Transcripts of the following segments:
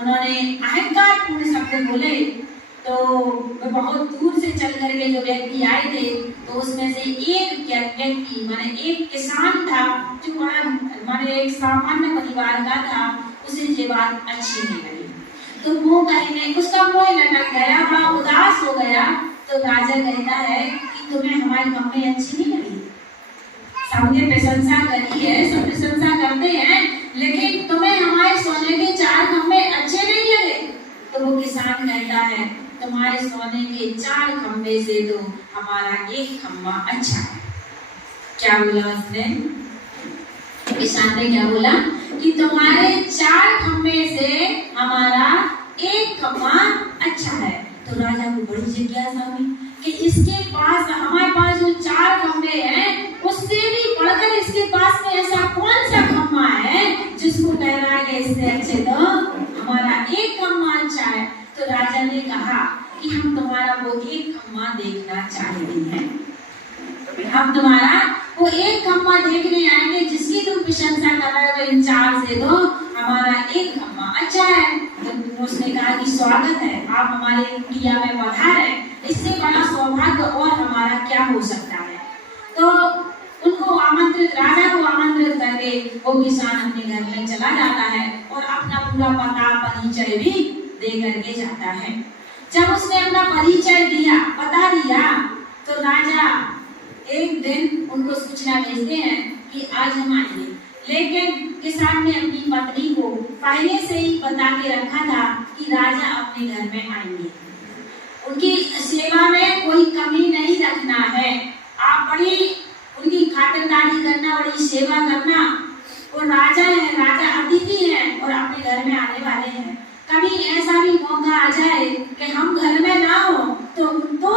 उन्होंने अहंकार पूर्ण शब्द बोले तो बहुत दूर से चल करके जो व्यक्ति आए थे तो उसमें से एक व्यक्ति माने एक किसान था जो बड़ा माने एक सामान्य परिवार का था, उसे ये बात अच्छी नहीं लगी तो वो कहने उसका मोह लटक गया, बड़ा उदास हो गया। तो राजा कहता है कि तुम्हें हमारी खम्भे अच्छी नहीं लगी, सबने प्रशंसा करी है, सब प्रशंसा करते हैं, लेकिन तुम्हें हमारे सोने के 4 खम्भे अच्छे नहीं लगे। तो वो किसान कहता है तुम्हारे सोने के 4 खम्भे से तो हमारा एक खम्भा अच्छा है। क्या बोला उसने? किसान ने क्या बोला कि तुम्हारे 4 खम्भे से हमारा एक खम्भा अच्छा है। तो राजा को बड़ी जिज्ञासा हुई कि इसके पास हमारे पास जो 4 खम्भे हैं उससे भी बढ़कर इसके पास में ऐसा कौन सा खम्भा है जिसको कह रहा है कि इससे अच्छे तो हमारा एक खम्भा अच्छा है। तो राजा ने कहा कि हम तुम्हारा वो एक खम्भा देखना चाहते हैं, हम तुम्हारा वो एक खम्भा देखने आएंगे जिसकी तुम प्रशंसा कर रहे हो इन 4 से तो हमारा एक खम्भा अच्छा है। तो उसने कहा कि स्वागत है, आप हमारे कुटिया में पधारे, इससे बड़ा सौभाग्य और हमारा क्या हो सकता है। तो उनको आमंत्रित, राजा को आमंत्रित करके वो किसान अपने घर में चला जाता है और अपना पूरा पता परिचय भी दे करके जाता है। जब उसने अपना परिचय दिया, पता दिया, तो राजा एक दिन उनको सूचना भेजते हैं कि आज हम आएंगे, लेकिन किसान ने अपनी पत्नी को पहले से ही बता के रखा था कि राजा अपने घर में आएंगे, उनकी सेवा में कोई कमी नहीं रखना है, आप बड़ी उनकी खातिरदारी करना, बड़ी सेवा करना। वो राजा है, राजा अतिथि है और अपने घर में आने वाले हैं। कभी ऐसा भी मौका आ जाए कि हम घर में ना हो तो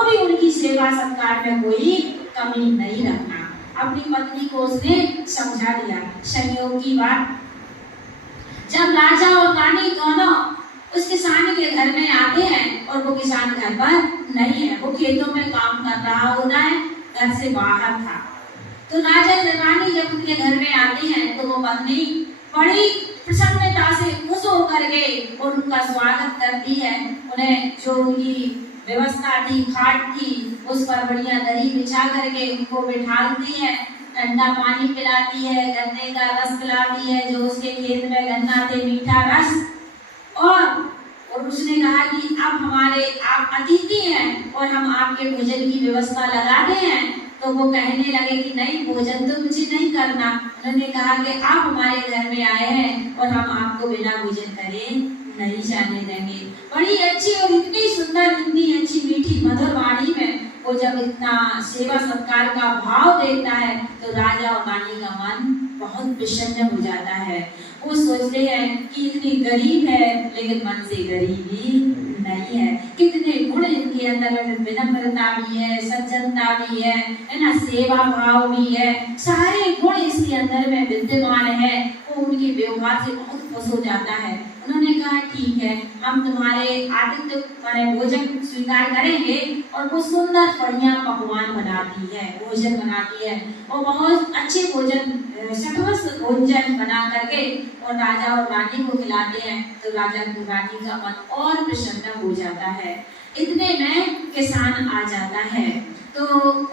भी उनकी सेवा सत्कार में कोई कमी नहीं रखना। अपनी पत्नी को उसने समझा दिया। संयोग की बात, जब राजा और रानी दोनों उस किसान के घर में आते हैं और वो किसान घर पर नहीं है, वो खेतों में काम कर रहा होता है, घर से बाहर था। तो राजा रानी जब उनके घर में आती हैं तो वो पत्नी बड़ी प्रसन्नता से खुश होकर के और उनका स्वागत करती है। उन्हें जो उनकी व्यवस्था थी, खाट थी, उस पर बढ़िया दरी बिछा करके उनको बिठाती है, ठंडा पानी पिलाती है, गन्ने का रस पिलाती है, जो उसके खेत में गन्ना थे मीठा रस। और उसने कहा कि अब हमारे आप अतिथि हैं और हम आपके भोजन की व्यवस्था लगाते हैं। तो वो कहने लगे कि नहीं, भोजन तो मुझे नहीं करना। उन्होंने कहा कि आप हमारे घर में आए हैं और हम आपको बिना भोजन करे नहीं जाने देंगे। बड़ी अच्छी और इतनी सुंदर, इतनी अच्छी मीठी मधुर वाणी में वो जब इतना सेवा सत्कार का भाव देखता है तो राजा और रानी का मन बहुत प्रसन्न हो जाता है। वो सोचते हैं कि इतनी गरीब है लेकिन मन से गरीबी नहीं है, कितने गुण इनके अंदर, विनम्रता भी है, सज्जनता भी है ना, सेवा भाव भी है, सारे गुण इसके अंदर में विद्यमान है। वो उनके व्यवहार से बहुत खुश हो जाता है। उन्होंने कहा ठीक है, हम तुम्हारे आतिथ्य माने भोजन स्वीकार करेंगे। और वो सुंदर बढ़िया पकवान बनाती है, भोजन बनाती है और बहुत अच्छे भोजन, सकवस्त भोजन बना करके और राजा और रानी को खिलाते हैं। तो राजा और रानी का मन और प्रसन्न हो जाता है। इतने में किसान आ जाता है। तो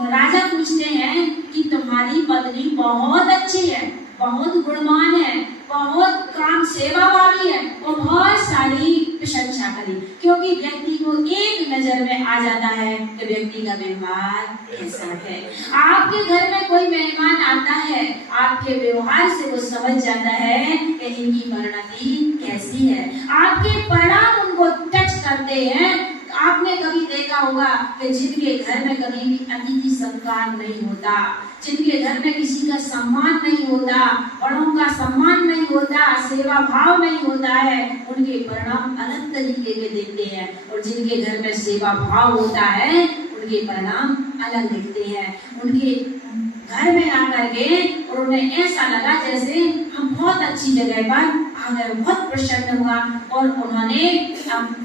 राजा पूछते हैं कि तुम्हारी पत्नी बहुत अच्छी है, बहुत गुणवान है, बहुत काम सेवाभावी है और बहुत सारी प्रशंसा करी, क्योंकि व्यक्ति को एक नजर में आ जाता है कि व्यक्ति का व्यवहार कैसा है। आपके घर में कोई मेहमान आता है, आपके व्यवहार से वो समझ जाता है कि इनकी परिणति कैसी है। आपके परिणाम उनको टच करते हैं। आपने कभी देखा होगा कि जिनके घर में कभी भी अतिथि सत्कार नहीं होता, जिनके घर में किसी का सम्मान नहीं होता, बड़ों का सम्मान नहीं होता, सेवा भाव नहीं होता है, उनके परिणाम अलग तरीके के दिखते हैं। और जिनके घर में सेवा भाव होता है उनके परिणाम अलग दिखते हैं। उनके घर में आकर के और उन्हें ऐसा लगा जैसे हम बहुत अच्छी जगह पर आ गए, बहुत प्रसन्न हुआ और उन्होंने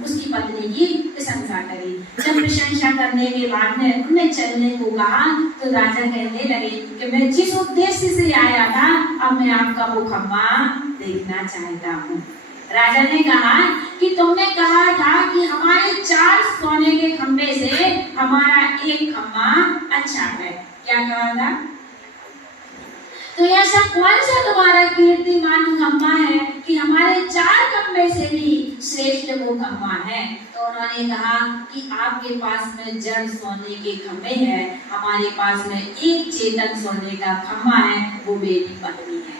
उसकी पत्नी की प्रशंसा करी। जब प्रशंसा करने के बाद में उन्हें चलने को कहा तो राजा कहने लगे कि मैं जिस उद्देश्य से आया था अब मैं आपका वो खम्भा देखना चाहता हूँ। राजा ने कहा कि तुमने कहा था कि हमारे 4 सोने के खंभे से हमारा एक खंभा अच्छा है। क्या कहा था? तो ऐसा कौन सा तुम्हारा कीर्तिमान खंभा है कि हमारे 4 खंभे से भी श्रेष्ठ वो खंभा है? तो उन्होंने कहा कि आपके पास में जड़ सोने के खंभे हैं, हमारे पास में एक चेतन सोने का खंभा है, वो मेरी पत्नी है।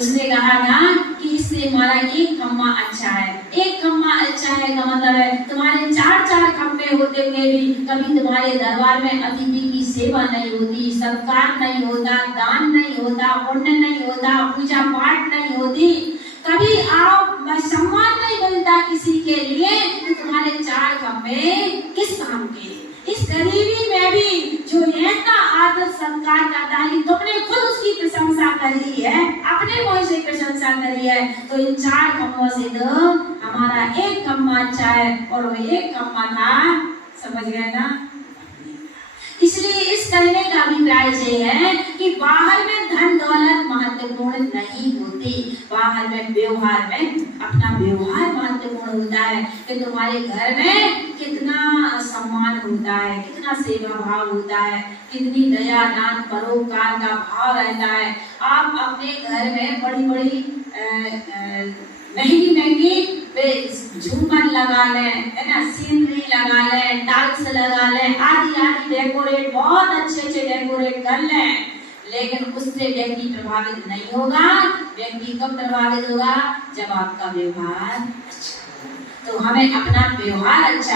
उसने कहा था कि इससे हमारा एक खम्मा अच्छा है। एक खम्मा अच्छा है का मतलब है तुम्हारे 4 खम्भे होते हुए भी कभी तुम्हारे दरबार में अतिथि की सेवा नहीं होती, सत्कार नहीं होता, दान नहीं होता, पुण्य नहीं होता, पूजा पाठ नहीं होती, कभी आप सम्मान नहीं मिलता किसी के लिए, तो तुम्हारे 4 खम्भे किस काम के? इस गरीबी में भी जो ऐसा आदर सत्कार करता है, तुमने खुद उसकी प्रशंसा करी है, अपने मुंह से प्रशंसा करी है, तो इन 4 खम्भों से तो हमारा एक खम्भा अच्छा है, और वो एक खम्भा था, समझ गए ना? इसलिए इस कहने का अभिप्राय ये है कि बाहर में धन दौलत महत्वपूर्ण नहीं होती, बाहर में व्यवहार में अपना व्यवहार महत्वपूर्ण होता है कि तुम्हारे घर में कितना सम्मान होता है, कितना सेवा भाव होता है, कितनी दया दान परोपकार का भाव रहता है। आप अपने घर में बड़ी महंगी झूमर लगा लें, है ना, सीनरी लगा लें, टाइल्स लगा लें, आदि डेकोरेट, बहुत अच्छे डेकोरेट कर लें, लेकिन उससे व्यक्ति प्रभावित नहीं होगा। व्यक्ति कब प्रभावित होगा? जब आपका व्यवहार अच्छा। तो हमें अपना व्यवहार अच्छा